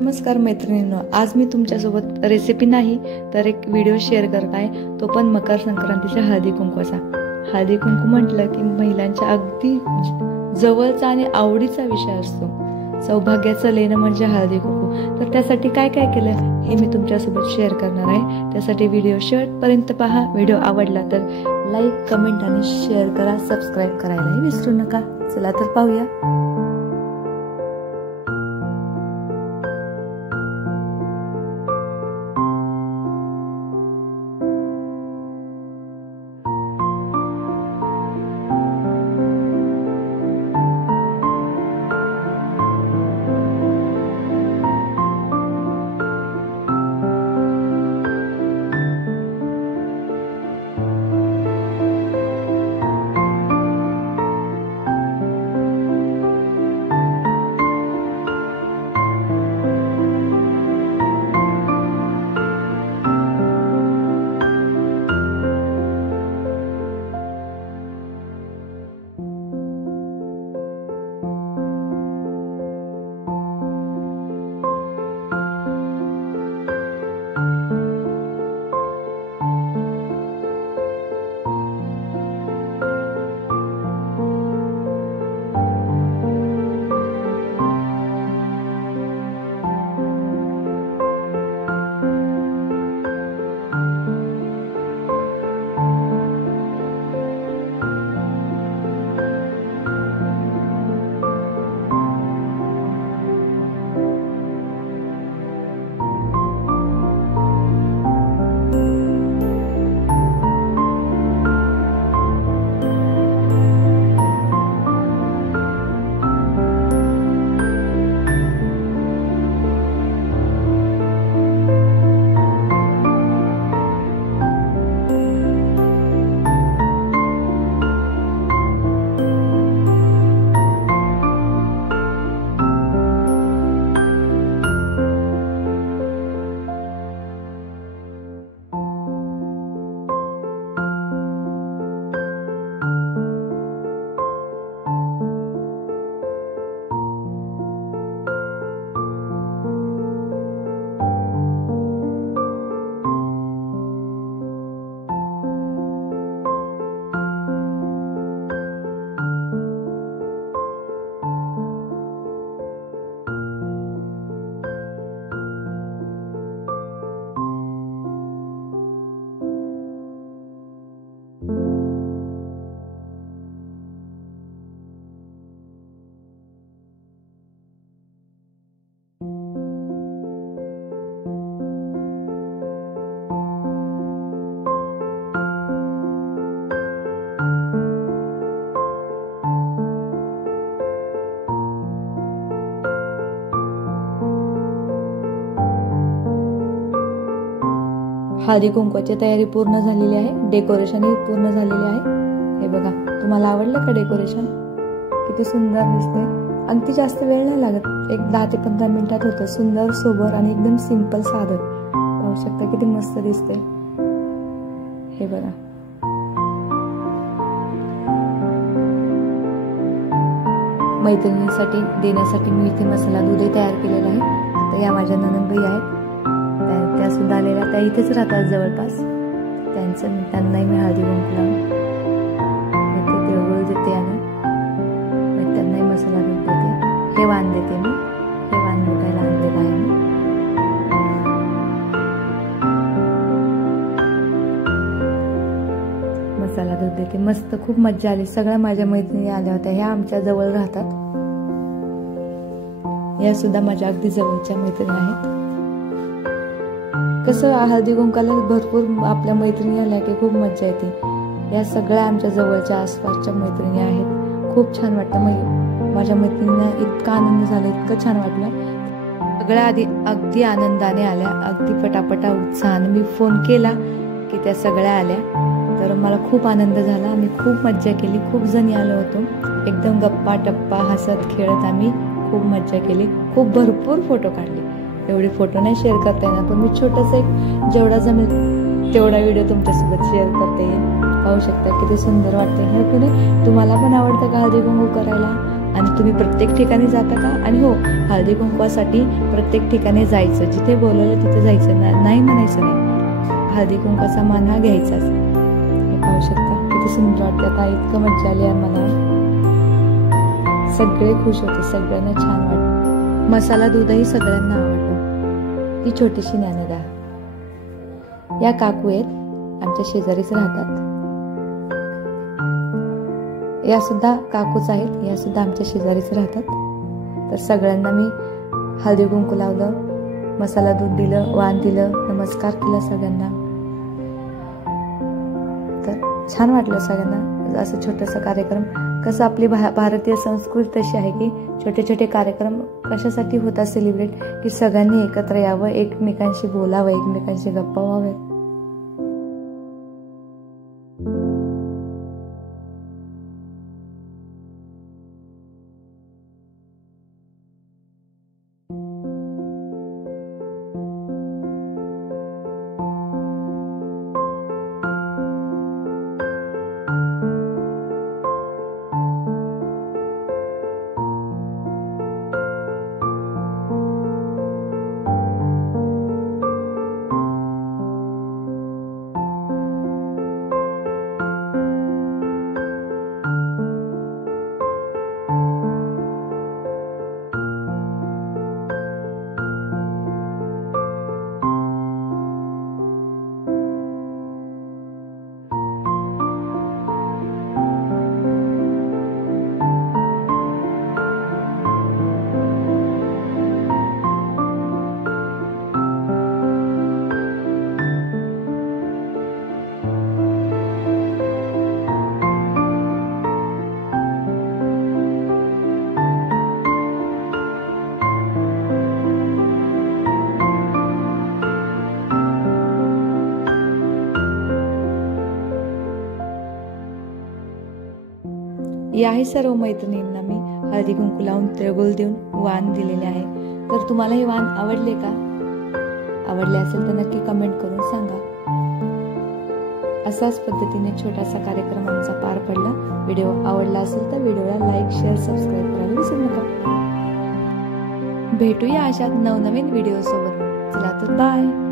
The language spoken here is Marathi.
नमस्कार मैत्रिणींनो, आज मी तुमच्यासोबत रेसिपी नाही तर एक व्हिडिओ शेअर करत आहे, तो पण मकर संक्रांतीच्या हळदी कुंकवाचा। हळदी कुंकू म्हटलं की महिलांच्या अगदी जवळचा आणि आवडीचा विषय असतो। सौभाग्याचं लेणं म्हणजे हळदी कुंकू। तर त्यासाठी काय काय केलं हे मी तुमच्यासोबत शेअर करणार आहे। त्यासाठी व्हिडिओ शेवटपर्यंत पहा। व्हिडिओ आवडला तर लाईक, कमेंट आणि शेअर करा। सबस्क्राईब करायलाही विसरू नका। चला तर पाहूया। हळदी कुंकवाची तयारी पूर्ण झालेली आहे। डेकोरेशनही पूर्ण झालेले आहे। हे बघा, तुम्हाला आवडलं का डेकोरेशन? किती सुंदर दिसते। अगदी जास्त वेळ नाही लागत, एक 10 ते 15 मिनिटात होतं। सुंदर, सोबर आणि एकदम सिंपल, साधं। पाहू शकता किती मस्त दिसते। हे बघा, मैत्रिणींसाठी देण्यासाठी मी इथे मसाला दूधही तयार केलेला आहे। आता या माझ्या नणंदबाई आहेत, त्या सुद्धा आलेल्या, त्या इथेच राहतात जवळपास। त्यांनाही मी हळदी कुंकू लावून तिळगुळ देते आणि त्यांनाही मसाला दूध देते। हे वाण देते मी, हे वाण विकायला आणलेलं आहे मी। मसाला दूध देते। मस्त, खूप मज्जा आली। सगळ्या माझ्या मैत्रिणी आल्या होत्या, ह्या आमच्या जवळ राहतात। या सुद्धा माझ्या अगदी जवळच्या मैत्रिणी आहेत। कसं हळदी कुंकाला भरपूर आपल्या मैत्रिणी आल्या की खूप मज्जा येते। या सगळ्या आमच्या जवळच्या आसपासच्या मैत्रिणी आहेत। खूप छान वाटतं। माझ्या मैत्रिणींना इतका आनंद झाला, इतकं छान वाटलं। सगळ्या अगदी आनंदाने आल्या, अगदी पटापटा उत्साहाने। मी फोन केला की त्या सगळ्या आल्या, तर मला खूप आनंद झाला। आम्ही खूप मज्जा केली, खूप जणी आलो होतो। एकदम गप्पा टप्पा हसत खेळत आम्ही खूप मज्जा केली। खूप भरपूर फोटो काढले। एवढे फोटो नाही शेअर करता येणार, पण मी छोटासा एक जेवढा जमेल तेवढा व्हिडिओ तुमच्यासोबत शेअर करते। पाहू शकता किती सुंदर वाटते है की नाही? तुम्हाला पण आवडतं का हळदी कुंकू करायला? आणि तुम्ही प्रत्येक ठिकाणी जाता का? आणि हो, हळदी कुंकवासाठी प्रत्येक ठिकाणी जायचं, जिथे बोलवलं तिथे जायचं, नाही म्हणायचं नाही. हळदी कुंकवाचा मान हा घ्यायचाच. हे पाहू शकता किती सुंदर वाटतं. आता इतकं मज्जा आली आहे मला. सगळे खुश होते, सगळ्यांना छान वाटतं. मसाला दूधही सगळ्यांना आवडलं. ही छोटीशी ज्ञानदा. या काकू आहेत, आमच्या शेजारीच राहतात. या सुद्धा काकूच आहेत, या सुद्धा आमच्या शेजारीच राहतात. तर सगळ्यांना मी हळदी कुंकू लावलं, मसाला दूध दिलं, वाण दिलं, नमस्कार केला सगळ्यांना. तर छान वाटलं सगळ्यांना. असं छोटंसं कार्यक्रम. कसं आपली भारतीय संस्कृती तशी आहे की छोटे छोटे कार्यक्रम कशासाठी होतात सेलिब्रेट, की सगळ्यांनी एकत्र यावं, एकमेकांशी बोलावं, एकमेकांशी गप्पा व्हाव्या. याही सर्व मैत्रिणींना मी हळदी कुंकू लावून तिळगुळ देऊन वाण दिलेले आहे. तर तुम्हाला हे वाण आवडले का? आवडले असेल तर नक्की कमेंट करून सांगा. असाच पद्धतीने छोटासा कार्यक्रम आमचा पार पडला. व्हिडिओ आवडला असेल तर व्हिडिओला लाईक, शेअर, सबस्क्राईब करायला विसरू नका. भेटूया अशाच नवनवीन व्हिडिओ सोबत. चला तर बाय.